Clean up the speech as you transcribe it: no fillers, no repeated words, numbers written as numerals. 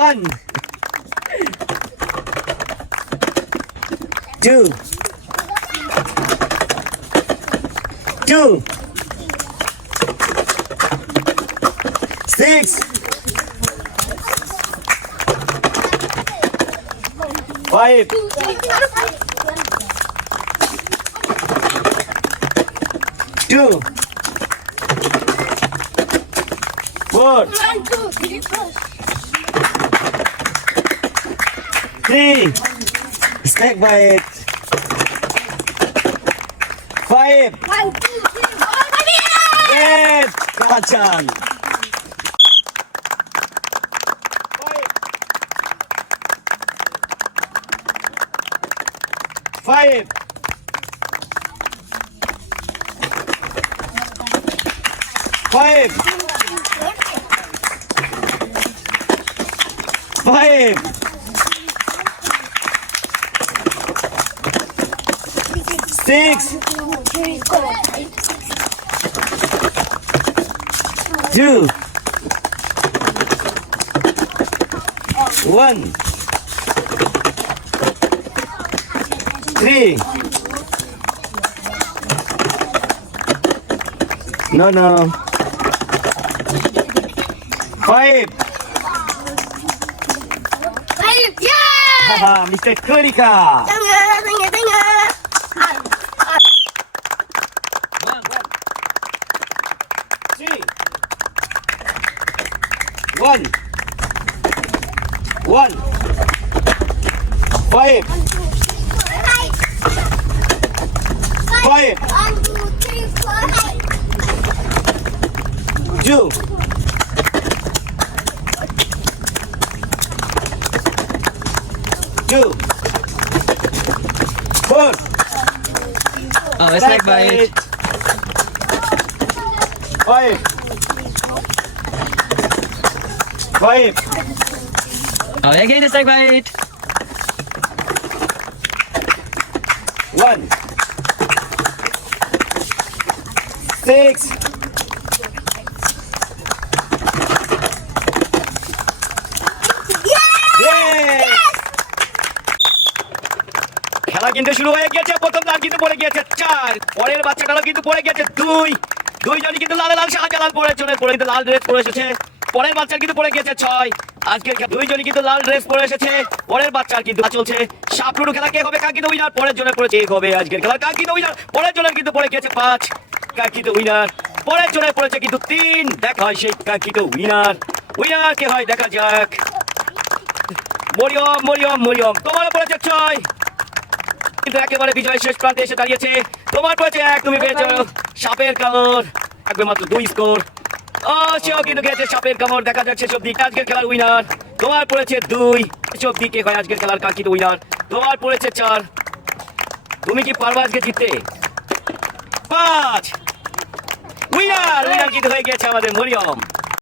One, two, six, five, two, four, three, stack by it, five, eight, kacang, five, five, five, six, two, one, three, no, five, haha, Mr. Kurika. One, five, five, two, four. Oh, it's like by it. Five, five, Oh, again it's like by it. one, six, খেলা কিন্তু শুরু হয়ে গেছে। প্রথম লাল কিন্তু পড়ে গিয়েছে 4, পরের বাচ্চাটারও কিন্তু পড়ে গেছে 2, দুইজনই কিন্তু লাল সাদা লাল পরে চলে পড়ে কিন্তু লাল ড্রেস পরে এসেছে। পরের বাচ্চার কিন্তু পড়ে গেছে 6, আজকে দুইজনই কিন্তু লাল ড্রেস পরে এসেছে। পরের বাচ্চার কিন্তু চলছে সাপলুডু খেলা, কে হবে কার কিন্তু উইনার, পরের জন্য পড়েছে এক হবে আজকের খেলা কার কিন্তু উইনার, পরের জন্য কিন্তু পড়ে গেছে 5, কার কিন্তু উইনার, পরের জন্য পড়েছে কিন্তু 3, দেখা হয় সেই কার কিন্তু উইনার কে হয় দেখা যাক। মরিয়ম তোমারও পড়েছে 6, কিন্তু একেবারে বিজয়ের শেষ প্রান্তে এসে দাঁড়িয়েছে। তোমার পড়েছে 1, তুমি পেয়েছো সাপের কামড়, একবার মাত্র 2 স্কোর। সেও কিন্তু গেছে সাপের কামড়, দেখা যাচ্ছে শেষ অবধি আজকের খেলার উইনার। তোমার পড়েছে 2, শেষ অবধি কে হয় আজকের খেলার কার কিন্তু উইনার, তোমার পড়েছে 4, তুমি কি পারবা আজকে জিততে? 5, উইনার কিন্তু হয়ে গেছে আমাদের মরিয়ম।